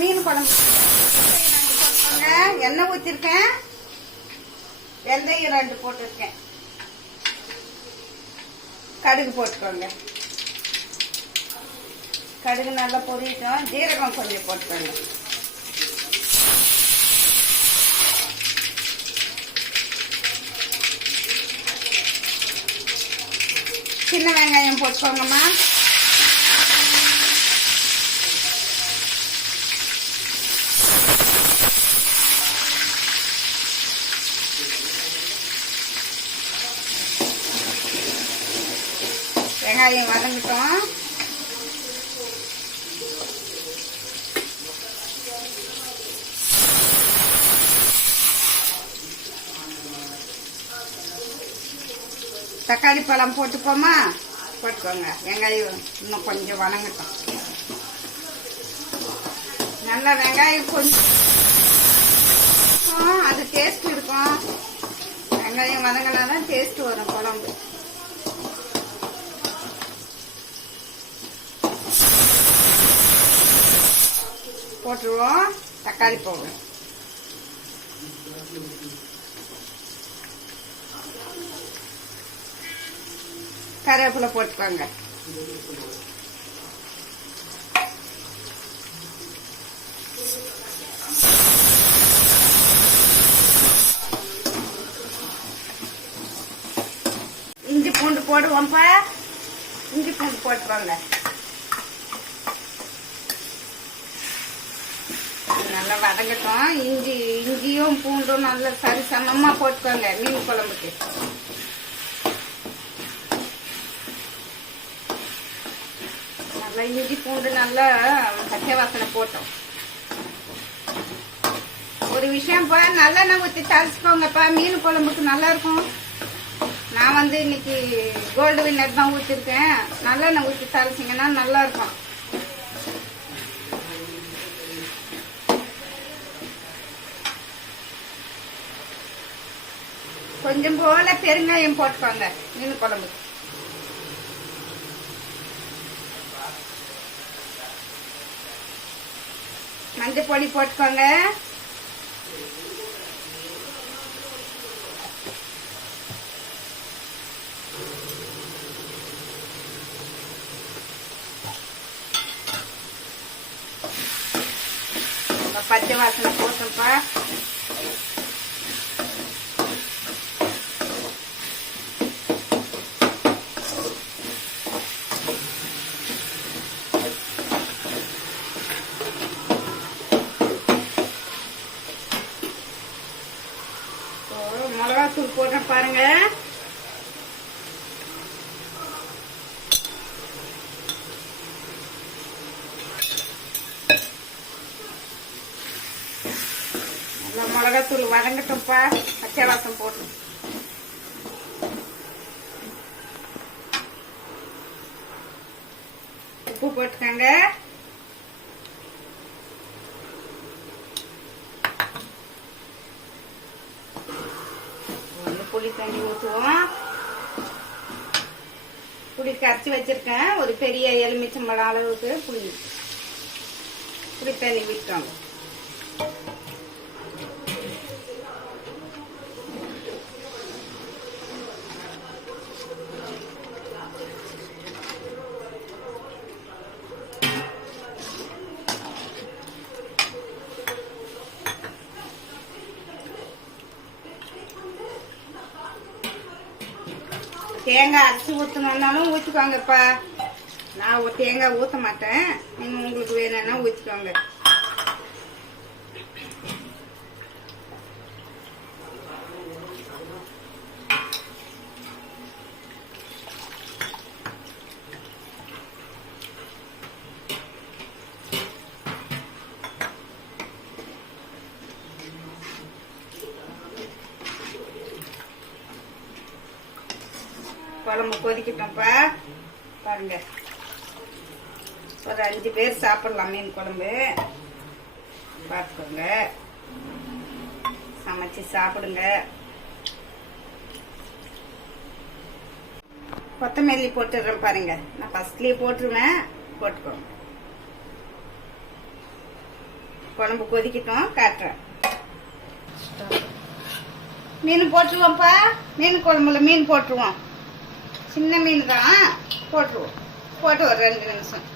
மீன் குழம்பு போட்டுக்கோங்க. எண்ணெய் ஊற்றிருக்கேன், வெந்தயம் 2 போட்டிருக்கேன், கடுகு போட்டுக்கோங்க. கடுகு நல்லா பொரியட்டும். ஜீரகம் கொஞ்சம் போட்டுக்கோங்க. சின்ன வெங்காயம் போட்டுக்கோங்கம்மா. வெங்காயம் வதங்கிட்டோம். தக்காளி பழம் போட்டுக்கோமா. போட்டுக்கோங்க. வெங்காயம் இன்னும் கொஞ்சம் வதங்கட்டும். நல்லா வெங்காயம் கொஞ்சம் அது டேஸ்ட் இருக்கும். வெங்காயம் வதங்கினாதான் டேஸ்ட் வரும் குழம்பு. போட்டுருவோம். தக்காளி போடுவோம். கருவேப்பிலை போட்டுக்கோங்க. இஞ்சி பூண்டு போடுவோம்ப்பா. இஞ்சி பூண்டு போட்டுக்கோங்க. நல்லா வதங்கட்டும். இஞ்சியும் பூண்டும் நல்லா சரி சமமா போட்டுக்கோங்க மீன் குழம்புக்கு. நல்லா இஞ்சி பூண்டு நல்லா பச்சை வாசனை போட்டோம். ஒரு விஷயம்ப்பா, நல்லெண்ணெய் ஊற்றி தாளிச்சுக்கோங்கப்பா. மீன் குழம்புக்கு நல்லா இருக்கும். நான் இன்னைக்கு கோல்டு வின்னர் தான் ஊற்றிருக்கேன். நல்லெண்ணெய் ஊற்றி தாளிச்சிங்கன்னா நல்லா இருக்கும். கொஞ்சம் போல பெருங்காயம் போட்டுக்கோங்க மீன் குழம்புக்கு. மஞ்சள் பொடி போட்டுக்கோங்க. பச்சை வாசனை போட்டோம்ப்பா. மிளகாத்தூள் போடுறேன் பாருங்க. நல்லா மிளகாத்தூள் வதங்கட்டும்ப்பா. பச்சை வாசம் போட்டு உப்பு போட்டுக்கோங்க. புளி தண்ணி ஊற்றுவோம். புளி கரைச்சி வச்சிருக்கேன். ஒரு பெரிய எலுமிச்சம்பழம் அளவுக்கு புளி தண்ணி விட்டோம். தேங்காய் அரைச்சி ஊற்றணுன்னாலும் ஊற்றிக்கோங்கப்பா. நான் தேங்காய் ஊற்ற மாட்டேன். நீங்கள் உங்களுக்கு வேணும்னா ஊற்றிக்கோங்க. குழம்பு கொதிக்கிட்டோம்ப்பா. பாருங்க, ஒரு 5 பேர் சாப்பிடலாம் மீன் குழம்பு. பார்த்துக்கோங்க, சமைச்சு சாப்பிடுங்க. கொத்தமல்லி போட்டுடுறேன் பாருங்க. நான் ஃபர்ஸ்ட்லயே போட்டுருவேன், போட்டுக்கோங்க. குழம்பு கொதிக்கட்டும், காட்டுறேன். மீன் போட்டுருவோம்ப்பா. மீன் குழம்புல மீன் போட்டுருவோம். சின்ன மீன் தான், போட்டுருவோம். போட்டு ஒரு 2 நிமிஷம்.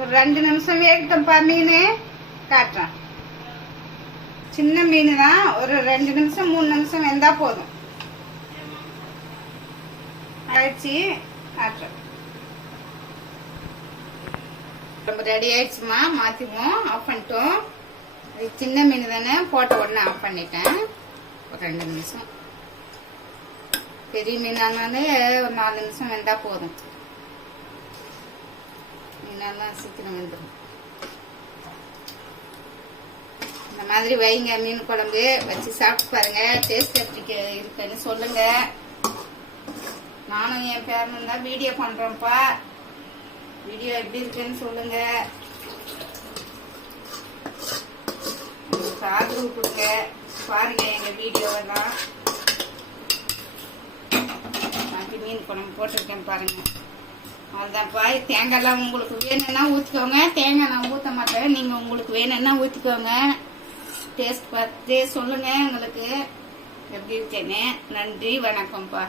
ஒரு 2 நிமிஷம் வேகட்டும்ப்பா. மீன் காட்டுறேன். சின்ன மீன் தான், ஒரு 2 நிமிஷம் 3 நிமிஷம் வெந்தா போதும். ஆயிடுச்சு, காட்டுறேன். ரொம்ப ரெடி ஆயிடுச்சுமா, மாத்திடுவோம். ஆஃப் பண்ணிட்டோம். இது சின்ன மீன் தானே, போட்ட உடனே ஆஃப் பண்ணிட்டேன். ஒரு 2 நிமிஷம். பெரிய மீனானாலே ஒரு 4 நிமிஷம் வெந்தா போதும். மீனெல்லாம் சீக்கிரம் வெந்துடும். இந்த மாதிரி வைங்க மீன் குழம்பு, வச்சு சாப்பிட்டு பாருங்க. டேஸ்ட் எப்படி இருக்குன்னு சொல்லுங்க. நானும் என் பேரனும் தான் வீடியோ பண்றோம்ப்பா. வீடியோ எப்படி இருக்குன்னு சொல்லுங்க. உங்களுக்கு ஆதரவு கொடுங்க. பாருங்க எங்க வீடியோவெல்லாம். மீன் குழம்பு போட்டிருக்கேன் பாருங்க. அதுதான்ப்பா. தேங்காய்லாம் உங்களுக்கு வேணும்னா ஊற்றிக்கோங்க. தேங்காய் நான் ஊற்ற மாட்டேன். நீங்க உங்களுக்கு வேணும்னா ஊற்றிக்கோங்க. டேஸ்ட் பார்த்து சொல்லுங்க உங்களுக்கு எப்படி இருக்கேன்னு. நன்றி, வணக்கம்ப்பா.